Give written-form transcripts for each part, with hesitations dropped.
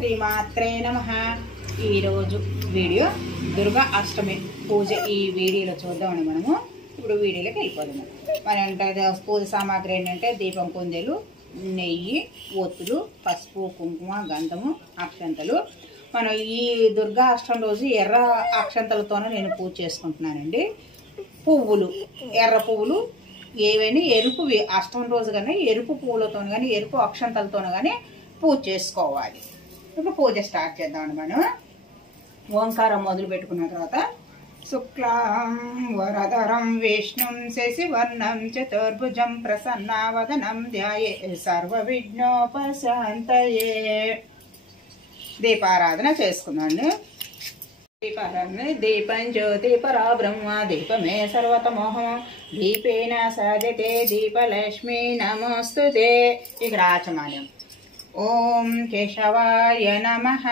శ్రీమాత్రే నమః. ఈరోజు వీడియో దుర్గా అష్టమి పూజ. ఈ వీడియోలో చూద్దామని మనము ఇప్పుడు వీడియోలోకి వెళ్ళిపోదాము. మరి అంటే పూజ సామాగ్రి ఏంటంటే దీపం కుందెలు, నెయ్యి, ఒత్తులు, పసుపు, కుంకుమ, గంధము, అక్షంతలు. మనం ఈ దుర్గా అష్టమి రోజు ఎర్ర అక్షంతలతోనే నేను పూజ చేసుకుంటున్నానండి. పువ్వులు, ఎర్ర పువ్వులు ఏవైనా ఎరుపు అష్టమి రోజు కానీ ఎరుపు పువ్వులతో కానీ ఎరుపు అక్షంతలతో కానీ పూజ చేసుకోవాలి. ఇప్పుడు పూజ స్టార్ట్ చేద్దామండి. మనం ఓంకారం మొదలు పెట్టుకున్న తర్వాత శుక్లాం వరదరం విష్ణుం శశివర్ణం చతుర్భుజం ప్రసన్నావదనం ధ్యాయే సర్వ విఘ్నోపశాంతయే. దీపారాధన చేసుకుందాండి. దీపారాధన. దీపం జ్యోతి పరా బ్రహ్మ దీపమే సర్వతమోహం దీపేన సాధ్యతే దీపలక్ష్మి నమోస్తుతే. ఇక్కడ ఆచమాన్యం. ఓం కేశవాయ నమః,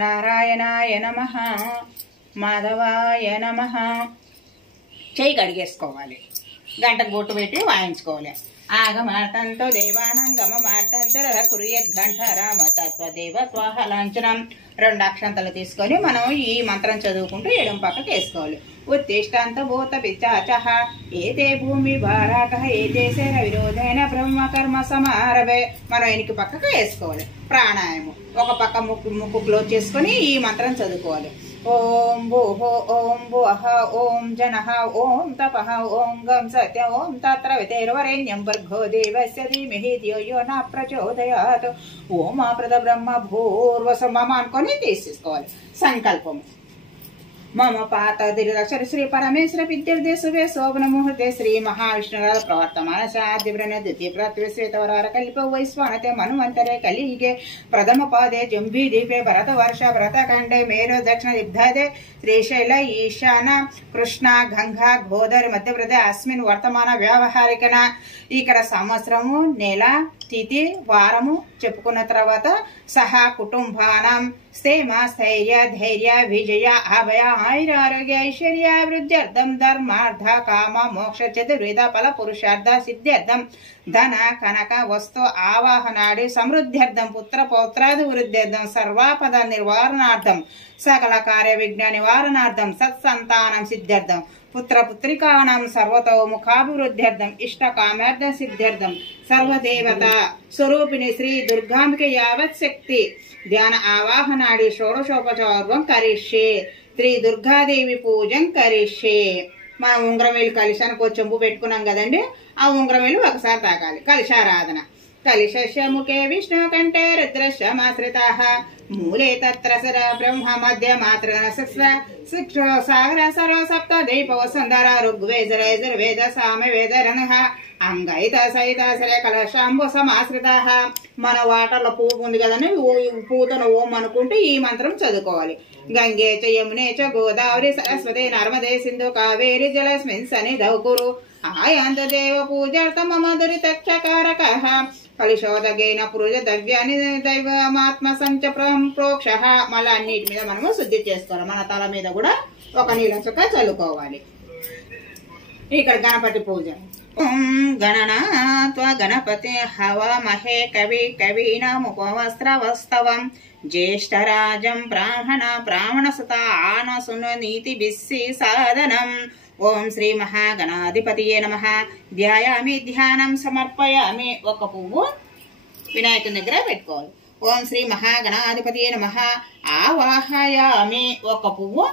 నారాయణాయ నమః, మాధవాయ నమః. చేయి కడిగేసుకోవాలి. గంటకు బొట్టు పెట్టి వాయించుకోవాలి. ఆగమార్తంతో దేవానంగమ మార్తంతర కురియత్ ఘంట రామ తత్వ దేవత్వాహ లాంఛనం. 2 అక్షంతలు తీసుకొని మనం ఈ మంత్రం చదువుకుంటూ ఎడమ పక్కకి వేసుకోవాలి. ఉత్తిష్టాంత భూత పిచాచ ఏతే భూమి భారాక ఏతే శర విరోధైన బ్రహ్మ కర్మ సమారభే. మనం వెనక్కి పక్కకు వేసుకోవాలి. ప్రాణాయామం. ఒక పక్క ముక్కు క్లోజ్ చేసుకొని ఈ మంత్రం చదువుకోవాలి. ఓం భూహో ఓం భువః ఓం జనః ఓం తపః ఓం గం సత్య ఓం తత్ర వితేర్వరేణ్యం భర్గో దేవస్య ధీమహి ధియో యో న ప్రచోదయాత్. ఓం ఆప్రద బ్రహ్మ భూర్వసం మమ అనుకొని తీసేసుకోవాలి. సంకల్పం. మమ పాత దిరక్షర శ్రీ పరమేశ్వర విద్యుర్దే శుభే శోభన ముహూర్తే శ్రీ మహావిష్ణురాధ ప్రవర్తమాన శాద్యవ్రణ ద్వితీయ పృథ్వీ శ్వేతవరార కల్ప వైశ్వానతే మనువంతరే కలియుగే ప్రథమ పాదే జంబీ దీపే భరత వర్ష భరతఖండే మేరు దక్షిణ యుద్ధదే శ్రీశైల ఈశాన కృష్ణ గంగా గోదావరి మధ్యప్రదేశ్ అస్మిన్ వర్తమాన వ్యావహారికన. ఇక్కడ సంవత్సరము, నెల, తిథి, వారము చెప్పుకున్న తర్వాత సహా కుటుంబానం స్థేమ స్థైర్య ధైర్య విజయ అభయ ఆయుర ఆరోగ్య ఐశ్వర్య వృద్ధ్యర్థం ధర్మార్థ కామ మోక్ష చతుర్విధ ఫల పురుషార్థ సిద్ధ్యర్థం ధన కనక వస్తు ఆవాహనాడి సమృద్ధ్యర్థం పుత్ర పౌత్రాది వృద్ధ్యర్థం సర్వాపద నిర్వారణార్థం సకల కార్య విఘ్న నివారణార్థం సత్సంతానం సిద్ధ్యర్థం పుత్ర పుత్రికానాం సర్వతోముఖాభివృద్ధ్యర్థం ఇష్ట కామార్థం సిద్ధ్యర్థం సర్వదేవత స్వరూపిణి శ్రీ దుర్గాంబిక యావత్ శక్తి ధ్యాన ఆవాహనాడి షోడశోపచారం కరిష్యే. శ్రీ దుర్గాదేవి పూజం కరిష్యే. మనం ఉంగరం వేలు కలిశానికి ఒక చెంబు పెట్టుకున్నాం కదండి. ఆ ఉంగరం వేలు ఒకసారి తాకాలి. కలిశారాధన. కలిశస్య ముఖే విష్ణు కంఠే రుద్రశ్యమాశ్రితా మూలే తత్ర సర బ్రహ్మ మధ్య మాతృ శిక్షో సాగర సర్వ సప్త దైప వసుంధర ఋగ్వేద వేద సామ వేద రణః అంగైత సైత సరే కలశాంబు సమాశ్రిత. మన వాటర్లో పువ్వు ఉంది కదండి. పూతను ఓం అనుకుంటూ ఈ మంత్రం చదువుకోవాలి. గంగే చ యమునే చ గోదావరి సరస్వతి నర్మదే సింధు కావేరి జలస్మిన్ సన్నిధౌ కురు ఆయాంత దేవ పూజార్థం మమ దురితక్షకారక కలిశోదగేన పురుష ద్రవ్యాన్ని దైవమాత్మ సంచ ప్రోక్ష. మళ్ళీ అన్నిటి మీద మనము శుద్ధి చేసుకోవాలి. మన తల మీద కూడా ఒక నీళ్ళ చుక్క చల్లుకోవాలి. ఇక్కడ గణపతి పూజ. గణనాత్వ గణపతి హవమహే కవి కవీనాముపవస్త్రవస్తవం జ్యేష్ఠరాజం బ్రాహ్మణసుత ఆనసును నీతి బిస్సి సాధనం. ఓం శ్రీ మహాగణాధిపతియే నమః. ధ్యాయామి ధ్యానం సమర్పయామి. ఒక పువ్వు వినాయకుని దగ్గర పెట్టుకోవాలి. ఓం శ్రీ మహాగణాధిపతియే నమః. ఆవాహయామి. ఒక పువ్వు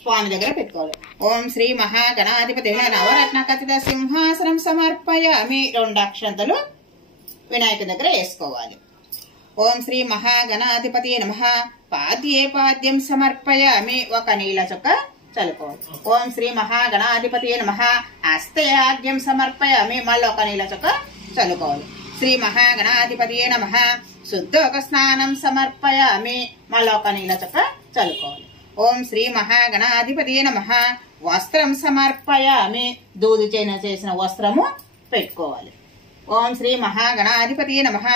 స్వామి దగ్గర పెట్టుకోవాలి. ఓం శ్రీ మహాగణాధిపతి నవరత్న ఖచ్చిత సింహాసనం సమర్పయామి. 2 అక్షంతలు వినాయకుని దగ్గర వేసుకోవాలి. ఓం శ్రీ మహాగణాధిపతియే నమః. పాద్యే పాద్యం సమర్పయామి. ఒక నీళ్ళ చుక్క చల్లుకోవాలి. ఓం శ్రీ మహాగణాధిపతియే నమః. హస్తయాగ్యం సమర్పయామి. మళ్ళీ ఒక నీళ్ళ చుక్క చల్లుకోవాలి. శ్రీ మహాగణాధిపతియే నమః. శుద్ధోక స్నానం సమర్పయామి. మళ్ళీ ఒక నీళ్ళ చుక్క చల్లుకోవాలి. ఓం శ్రీ మహాగణాధిపతియే నమః. వస్త్రం సమర్పయామి. దూది చేసిన వస్త్రము పెట్టుకోవాలి. ఓం శ్రీ మహాగణాధిపతియే నమః.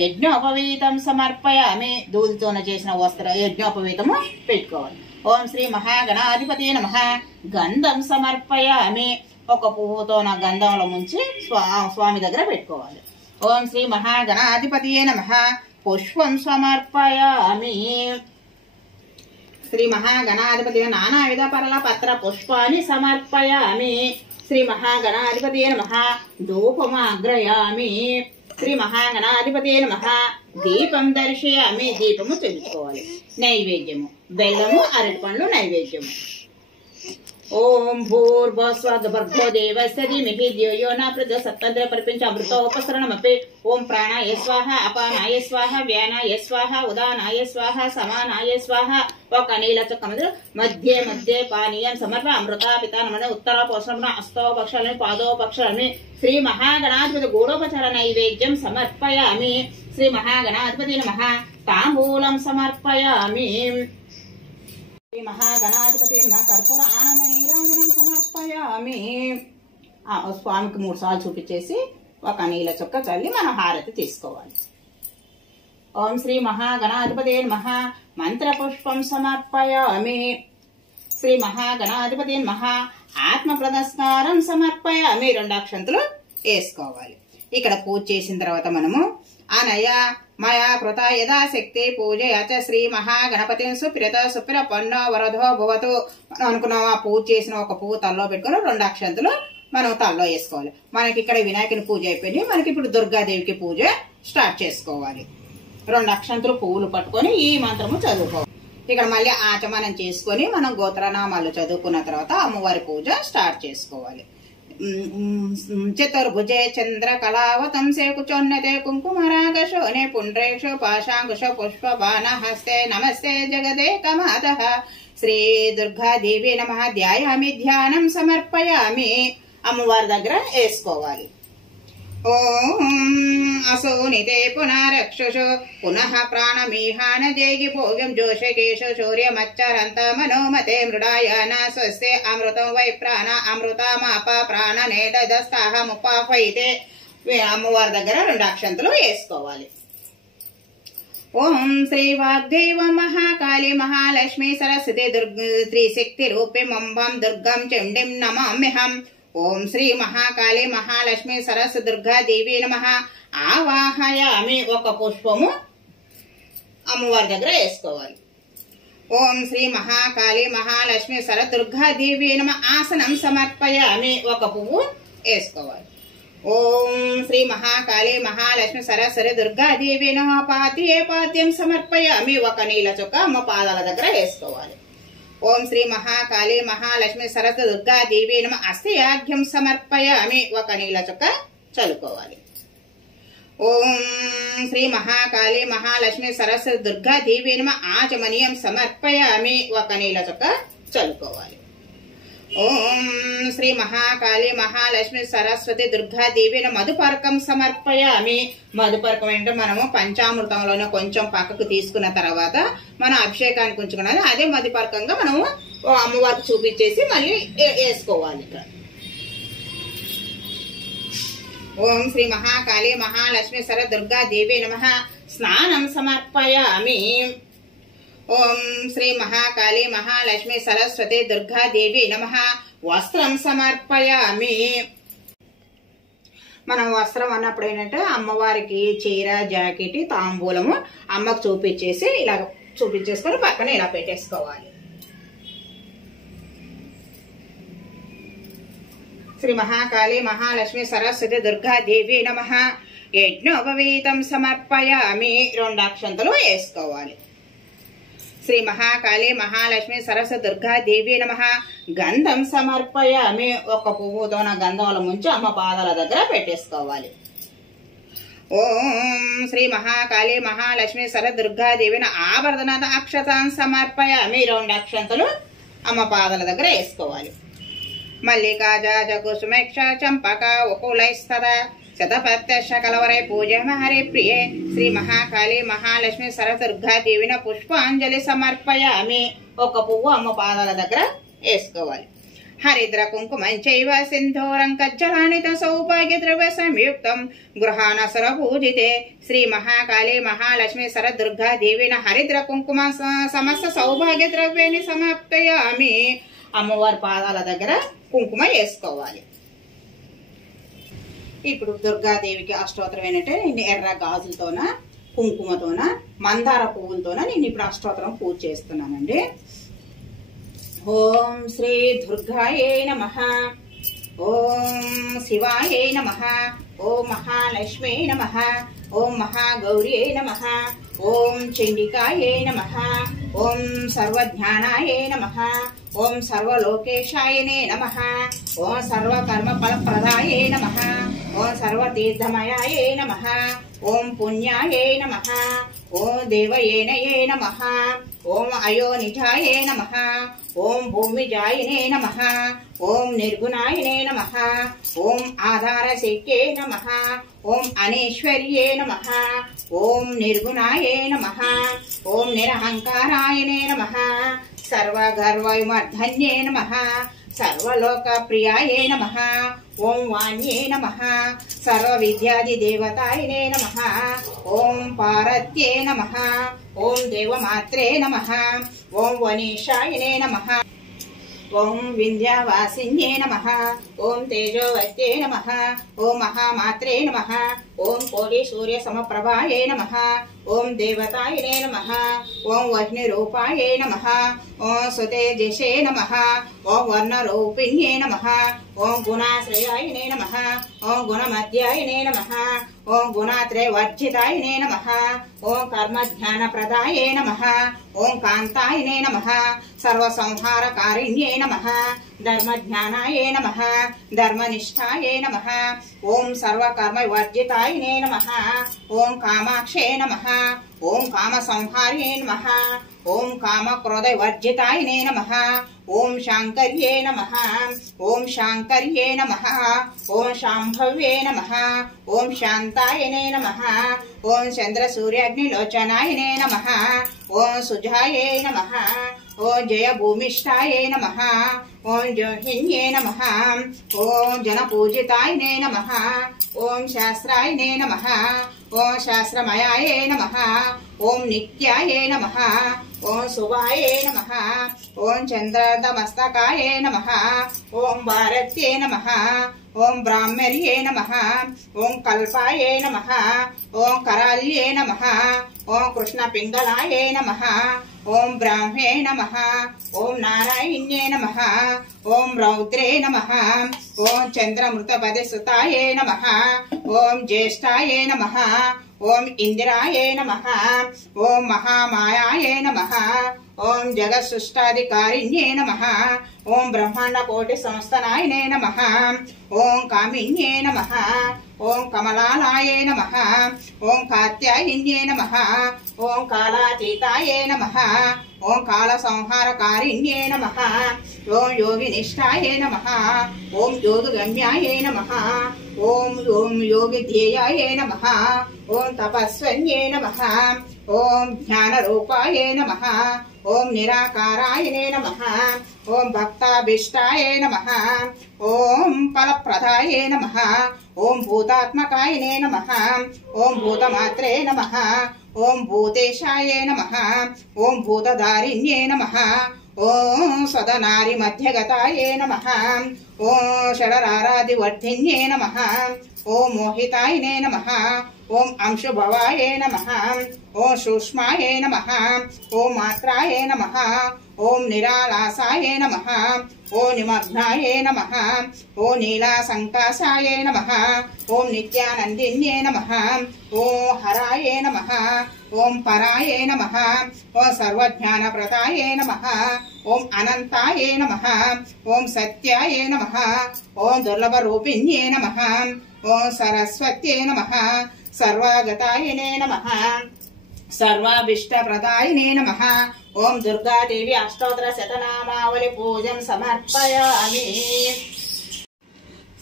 యజ్ఞోపవీతం సమర్పయామి. దూదితోన చేసిన యజ్ఞోపవీతము పెట్టుకోవాలి. ఓం శ్రీ మహాగణాధిపతియే నమః. గంధం సమర్పయామి. ఒక పువ్వుతో గంధంలో ముంచి స్వామి దగ్గర పెట్టుకోవాలి. ఓం శ్రీ మహాగణాధిపతియే నమః. పుష్పం సమర్పయామి. శ్రీ మహాగణాధిపతి నానావిధ పరల పత్ర పుష్పాన్ని సమర్పయామి. శ్రీ మహాగణాధిపతి నమః ధూపమాగ్రయామి. శ్రీ మహాగణాధిపతి నమః దీపం దర్శయామి. దీపము తెలుసుకోవాలి. నైవేద్యము బెల్లము, అరటిపండ్లు నైవేద్యము. ఓం భూర్భువస్వః దేవస్య ధీమహి ధియో యో న ప్రచోదయాత్ ప్రపంచ అమృతోపసరణమపి. ఓం ప్రాణాయ స్వాహ, అపానాయ స్వాహ, వ్యానాయ స్వాహ, ఉదానాయ స్వాహ, సమానాయ స్వాహ. ఒక నీల చుక్క మధ్య మధ్య పానీయం సమర్ప. అమృత పితానమన ఉత్తర పోషణ అస్తో పక్షాలని పాదో పక్షాలని. శ్రీ మహాగణాధిపతి గూఢోపచార నైవేద్యం సమర్పయామి. శ్రీ మహాగణాధిపతి నమః తాంబూలం సమర్పయామి. శ్రీ మహాగణాధిపతి నమః కర్పూర ఆనంద నీరాజనం సమర్పయామి. స్వామికి 3 సార్లు చూపించేసి ఒక నీల చుక్క చల్లి మనం హారతి తీసుకోవాలి. ఓం శ్రీ మహాగణాధిపతి నమః మంత్రపుష్పం సమర్పయామి. శ్రీ మహాగణాధిపతి నమః ఆత్మ ప్రదస్కారం సమర్పయామి. 2 అక్షంతలు వేసుకోవాలి. ఇక్కడ పూజ చేసిన తర్వాత మనము అనయ మయా కృత యథాశక్తి పూజయచ శ్రీ మహాగణపతి సుప్రియత సుప్రపన్నో వరదో భవతు. మనం అనుకున్నాం ఆ పూజ చేసిన ఒక పువ్వు తల్లో పెట్టుకుని 2 అక్షంతలు మనం తల్లో వేసుకోవాలి. మనకి ఇక్కడ వినాయకుని పూజ అయిపోయింది. మనకి ఇప్పుడు దుర్గాదేవికి పూజ స్టార్ట్ చేసుకోవాలి. 2 అక్షంతలు పువ్వులు పట్టుకొని ఈ మంత్రము చదువుకోవాలి. ఇక్కడ మళ్ళీ ఆచమనం చేసుకొని మనం గోత్రనామాలు చదువుకున్న తర్వాత అమ్మవారి పూజ స్టార్ట్ చేసుకోవాలి. చతుర్భుజే చంద్ర కళావతంసే కుచోన్నతే కుంకుమరాగశోనే పుండ్రేక్షు పాశాంకుశ పుష్ప బాణ హస్తే నమస్తే జగదేకమాతః. శ్రీ దుర్గాదేవి నమః ధ్యాయామి. ధ్యానం సమర్పయామి. అమ్మవారి దగ్గర వేసుకోవాలి. ఓం అసోనితే పునరక్షుషు పునః ప్రాణమీహాన దేగి భోగ్యం జోషకేశు శౌర్యమచ్చరంత మనోమతే మృడాయాన స్వస్తే అమృతం వై ప్రాణ అమృతమాప ప్రాణ నేదస్తాహముపాఫైతే. అమ్మవారి దగ్గర 2 అక్షంతలు వేసుకోవాలి. ఓం శ్రీ వాగ్దేవ మహాకాళి మహాలక్ష్మి సరస్వతి త్రిశక్తి రూపిమంబం దుర్గం చండిం నమామ్యహం. ఓం శ్రీ మహాకాళి మహాలక్ష్మి సరస్వతి దుర్గాదేవి నమః ఆవాహయామి. ఒక పుష్పము అమ్మవారి దగ్గర వేసుకోవాలి. ఓం శ్రీ మహాకాళి మహాలక్ష్మి సరస్వతి దుర్గాదేవి నమః ఆసనం సమర్పయామి. ఒక పువ్వు వేసుకోవాలి. ఓం శ్రీ మహాకాళి మహాలక్ష్మి సరస్వతి దుర్గాదేవి నమః పాద్యం సమర్పయామి. ఒక నీల చుక్క అమ్మ పాదాల దగ్గర వేసుకోవాలి. ఓం శ్రీ మహాకాళి మహాలక్ష్మి సరస్వతి దుర్గాదేవి నమః అస్తయాఘ్యం సమర్పయామి. ఒక నీల చుక్క చల్లుకోవాలి. ఓం శ్రీ మహాకాళి మహాలక్ష్మి సరస్వతి దుర్గాదేవి నమః ఆచమనీయం సమర్పయామి. ఒక నీల చుక్క చల్లుకోవాలి. ఓం శ్రీ మహాకాళి మహాలక్ష్మి సరస్వతి దుర్గాదేవి నమః మధుపర్కం సమర్పయామి. మధుపర్కం ఏంటో మనము పంచామృతంలోనే కొంచెం పక్కకు తీసుకున్న తర్వాత మనం అభిషేకానికి ఉంచుకున్నది అదే మధుపర్కంగా మనము అమ్మవారికి చూపించేసి మళ్ళీ వేసుకోవాలి. ఓం శ్రీ మహాకాళి మహాలక్ష్మి సరస్వతి దుర్గాదేవి నమః స్నానం సమర్పయామి. ఓం శ్రీ మహాకాళి మహాలక్ష్మి సరస్వతి దుర్గాదేవి నమః వస్త్రం సమర్పయామి. మనం వస్త్రం అన్నప్పుడు ఏంటంటే అమ్మవారికి చీర జాకెట్ తాంబూలము అమ్మకు చూపించేసి ఇలా చూపించేసుకొని పక్కన ఇలా పెట్టేసుకోవాలి. శ్రీ మహాకాళి మహాలక్ష్మి సరస్వతి దుర్గాదేవి నమః యజ్ఞోపవీతం సమర్పయామి. 2 అక్షంతలు వేసుకోవాలి. శ్రీ మహాకాళి మహాలక్ష్మి సరస్వతి దుర్గాదేవి నమః గంధం సమర్పయామి. ఒక పువ్వుతోన గంధంలో ముంచి అమ్మ పాదాల దగ్గర పెట్టేసుకోవాలి. ఓం శ్రీ మహాకాళి మహాలక్ష్మి సరస్వతి దుర్గాదేవి ఆవర్ధన అక్షతాన్ సమర్పయామి. 2 అక్షంతలు అమ్మ పాదాల దగ్గర వేసుకోవాలి. మల్లికా జాజ కుసుమేక్ష చంపక ఉకులైస్తద శతపత్యశ కలవరై పూజ హరి ప్రియే. శ్రీ మహాకాళి మహాలక్ష్మి సరస్వతి దుర్గాదేవి పుష్పాంజలి సమర్పయామి. ఒక పువ్వు అమ్మ పాదాల దగ్గర వేసుకోవాలి. హరిద్ర కుంకుమంచైవ సింధూరం కజ్జలానిత సౌభాగ్య ద్రవ్య సంయుక్తం గృహానసర పూజితే. శ్రీ మహాకాళి మహాలక్ష్మి సరస్వతి దుర్గాదేవి హరిద్ర కుంకుమ సమస్త సౌభాగ్య ద్రవ్యాన్ని సమర్పయామి. అమ్మవారి పాదాల దగ్గర కుంకుమ వేసుకోవాలి. ఇప్పుడు దుర్గాదేవికి అష్టోత్తరం ఏంటంటే ఎర్ర గాజులతోన కుంకుమతోన మందార పువ్వులతోన నేను ఇప్పుడు అష్టోత్తరం పూజ చేస్తున్నానండి. ఓం శ్రీ దుర్గాయే నమః, ఓం శివాయే నమః, ఓం మహాలక్ష్మీ నమః, ఓం మహాగౌర్యే నమః, ఓం చండికాయే నమః, ఓం సర్వజ్ఞానాయే నమః, ఓం సర్వలోకేశాయనే నమః, ఓం సర్వకర్మఫలప్రదాయే నమః, ఓం సర్వతీర్థమయాయే నమః, ఓం పుణ్యాయే నమః, ఓం దేవయేనయే నమః, ఓం అయోనిజాయే నమః, ఓం భూమిజాయినే నమః, ఓం నిర్గుణాయనే నమః, ఓం ఆధారశక్యే నమః, ఓం అనేశ్వర్యే నమః, ఓం నిర్గుణాయే నమః, ఓం నిరహంకారాయనే నమః, సర్వగర్వవిమర్ధన్యే నమః, సర్వలోకప్రియాయే నమః, ఓం వాణ్యే నమః, సర్వవిద్యాదిదేవతాయనే నమః, ఓం పార్వత్యే నమః, ఓం దేవమాత్రే నమః, ఓం వనీషాయనే నమః, ఓం వింధ్యావాసిన్యే నమః, ఓం తేజోవత్యే నమః, ఓం మహామాత్రే నమః, ఓం కోటి సూర్య సమప్రభాయే నమః, ఓం దేవతాయనే నమః, ఓం వహ్నిరూపాయే నమః, ఓం సుతేజసే నమః, ఓం వర్ణరూపిణ్యే నమః, ఓం గుణాశ్రయాయనే నమః, ఓం గుణమధ్యాయనే నమః, ఓం గుణాత్రయవర్జితాయనే నమః, ఓం కర్మజ్ఞానప్రదాయే నమః, ఓం కాంతాయనే నమః, సర్వసంహారకారిణ్యే నమః, ధర్మజ్ఞానాయే నమః, ధర్మనిష్టాయే నమః, ఓం సర్వకర్మవర్జితాయనే నమః, ఓం కామాక్షే నమః, ఓం కామసంహార్యే నమః, ఓం కామక్రోధవర్జితాయనే నమః, ఓం శాంకర్యే నమః, ఓం శాంకర్యే నమః, ఓం శాంభవ్యే నమః, ఓం శాంతాయనే నమః, ఓం చంద్రసూర్యాగ్నిలోచనాయనే నమః, ఓం సుజాయే నమః, ఓం జయభూమిష్టాయే నమః, ఓం జోహిన్యే నమః, ఓం జనపూజితాయనే నమః, ఓం శాస్త్రాయనే నమః, ఓం శాస్త్రమయాయే నమః, ఓం నిత్యాయే నమః, ఓం శుభాయే నమః, ఓం చంద్రదమస్తకాయే నమః, ఓం భారత్యే నమః, ఓం బ్రాహ్మర్యే నమః, ఓం కల్పాయే నమః, ఓం కరాల్యే నమః, ఓం కృష్ణపింగళాయే నమః, ఓం బ్రాహ్మే నమః, ఓం నారాయణ్యే నమః, ఓం రౌద్రే నమః, ఓం చంద్రమృతపదసుతాయే నమః, ఓం జ్యేష్ఠాయే నమః, ఓం ఇందిరాయే నమః, ఓం మహామాయాయే నమః, ఓం జగత్సృష్టాధికారిణ్యే నమః, ఓం బ్రహ్మాండకోటి సంస్థనాయనే నమః, ఓం కామిన్యే నమః, ఓం కమలాలాయే నమః, ఓం కాత్యాయిన్యే నమః, ఓం కాలాతీతాయే నమః, ఓం కాలసంహారకారిణ్యే నమః, ఓం యోగినిష్టాయే నమః, ఓం యోగగమ్యాయే నమః, ఓం యోగిధ్యేయాయే నమః, ఓం తపస్వన్యే నమః, ఓం జ్ఞానరూపాయే నమః, ఓం నిరాకారాయనే నమః, ఓం భక్తాభీష్టాయే నమః, ఓం ఫలప్రదాయే నమః, ఓం భూతాత్మకాయనే నమః, ఓం భూతమాత్రే నమః, ఓం భూతేశాయే నమః, ఓం భూతధారిణ్యే నమః, ఓం సదనారి మధ్యగతాయే నమః, ఓం షడరారాదివర్ధిన్యే నమః, ఓం మోహితాయనే నమః, ఓం అంశుభవాయే నమః, ఓం సూక్ష్మాయే నమః, ఓం మాత్రాయే నమః, ఓం నిరాలాసాయే నమః, ఓం నిమగ్నాయే నమః, ఓం నీలాసంకాసాయే నమః, ఓం నిత్యానందిన్యే నమః, ఓం హరాయే నమః, ఓం పరాయే నమః, ఓం సర్వజ్ఞానప్రదాయే నమః, ఓం అనంతాయే నమః, ఓం సత్యాయే నమః, ఓం దుర్లభరూపిణ్యే నమః, ఓం సరస్వత్యే నమః, సర్వాగతాయనే నమః, సర్వాభీష్టప్రదాయినే నమః. ఓం దుర్గాదేవి అష్టోత్తర శతనామావళి పూజం సమర్పయామి.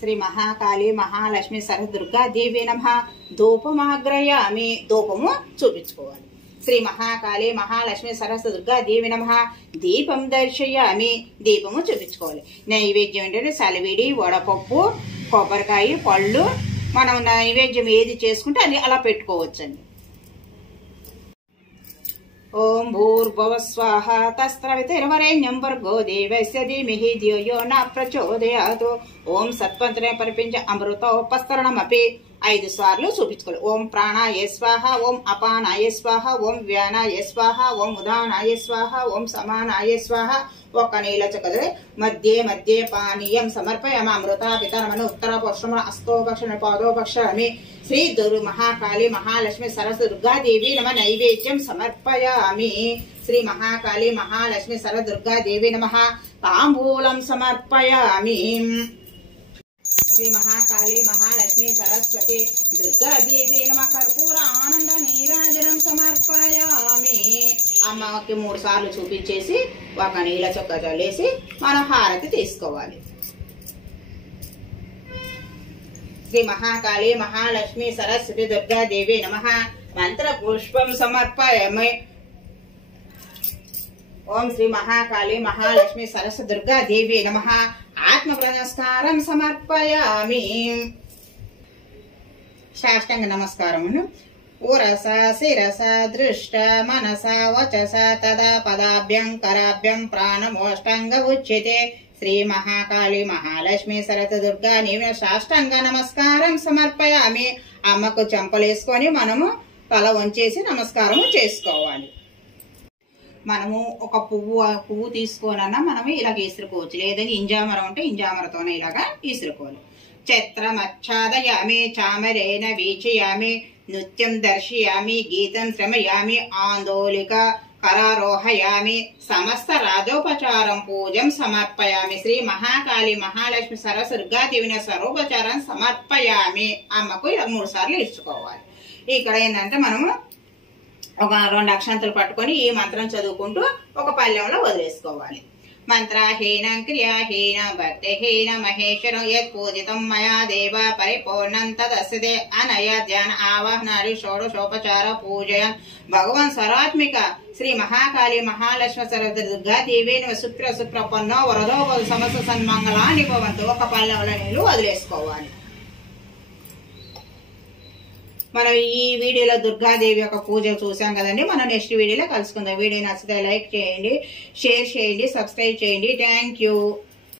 శ్రీ మహాకాళి మహాలక్ష్మి సరదుర్గాదేవి నమః. ధూపమాగ్రయామి. ధూపము చూపించుకోవాలి. శ్రీ మహాకాళి మహాలక్ష్మి సరస్వతి దుర్గాదేవి నమః. దీపం దర్శయామి. దీపము చూపించుకోవాలి. నైవేద్యం ఏంటంటే సలివిడి, వడపప్పు, కొబ్బరికాయ, పళ్ళు. మనం నైవేద్యం ఏది చేసుకుంటే అది అలా పెట్టుకోవచ్చండి. ఓం భూర్భువః స్వాహ తత్సవితుర్వరేణ్యం భర్గో దేవస్య ధీమహి ధియో యో న ప్రచోదయాత్. ఓం సత్పంచనే పరిపించ అమృతోపస్తరణమపి 5 సార్లు చూపించుకోవాలి. ఓం ప్రాణాయ స్వాహ, ఓం అపానాయ స్వాహ, ఓం వ్యానాయ స్వాహ, ఓం ఉదానాయ స్వాహ, ఓం సమానాయ స్వాహ. ఒక నీల చకదే మధ్య మధ్య పానీయం సమర్పయామి. అమృత పితరమను ఉత్తర పశ్చిమ అస్తోపక్షణ పాదోపక్షమి. శ్రీ దుర్గా మహాకాళి మహాలక్ష్మి సరస్వతి దుర్గాదేవి నమ నైవేద్యం సమర్పయామి. శ్రీ మహాకాళి మహాలక్ష్మి సరస్వతి దుర్గాదేవి నమ తాంబూలం సమర్పయామి. శ్రీ మహాకాళి మహాలక్ష్మి సరస్వతి దుర్గాదేవి నమ కర్పూర ఆనంద నీరాజనం సమర్పయామి. అమ్మకి 3 సార్లు చూపించేసి ఒక నీల చొక్క చల్లేసి మనం హారతి తీసుకోవాలి. శ్రీ మహాకాళి మహాలక్ష్మి సరస్వతి దుర్గాదేవి నమః మంత్ర పుష్పం సమర్పయామి. ఓం శ్రీ మహాకాళి మహాలక్ష్మి సరస్వతి దుర్గాదేవి నమః ఆత్మ నమస్కారం సమర్పయామి. సాష్టాంగ నమస్కారమును ఉరస శిరస దృష్ట మనస వచస తదా పదాభ్యం కరాభ్యం ప్రాణమోష్టంగ ఉచ్యతే. శ్రీ మహాకాళి మహాలక్ష్మి సరస్వతి దుర్గా నీవు సాష్టాంగ నమస్కారం సమర్పయామి. అమ్మకు చెంపలేసుకొని మనము తల వంచేసి నమస్కారము చేసుకోవాలి. మనము ఒక పువ్వు తీసుకోనన్నా మనము ఇలాగ ఈసురుకోవచ్చు. లేదని ఇంజామరం ఉంటే ఇంజామరతోనే ఇలాగా ఈసురుకోవాలి. చిత్రమచ్ఛాదయామి చామరేణ వీచయామి నృత్యం దర్శయామి గీతం శ్రమయామి ఆందోళిక కరారోహయామి సమస్త రాజోపచారం పూజం సమర్పయామి. శ్రీ మహాకాళి మహాలక్ష్మి సరస్వతి దుర్గాదేవిని స్వరూపచారం సమర్పయామి. అమ్మకు ఇలా 3 సార్లు ఇచ్చుకోవాలి. ఇక్కడ ఏంటంటే మనము ఒక 2 అక్షంతలు పట్టుకొని ఈ మంత్రం చదువుకుంటూ ఒక పల్లెంలో వదిలేసుకోవాలి. మంత్రహీనం క్రియాహీన భక్తిహీన మహేశ్వరం యత్ పూజితం మయా దేవ పరిపూర్ణం తదస్యతే. అనయ ధ్యాన ఆవాహనాది షోడశోపచార పూజయన్ భగవాన్ సర్వాత్మిక శ్రీ మహాకాళి మహాలక్ష్మి సరస్వతి దుర్గాదేవి సుప్రపన్నో వరదో సమస్త సన్మంగళాన్ని భవంతు. ఒక పల్లెంలో నీళ్లు వదిలేసుకోవాలి. మనం ఈ వీడియోలో దుర్గాదేవి యొక్క పూజ చూసాం కదండి. మనం నెక్స్ట్ వీడియోలో కలుసుకుందాం. వీడియో నచ్చితే లైక్ చేయండి, షేర్ చేయండి, సబ్స్క్రైబ్ చేయండి. Thank you.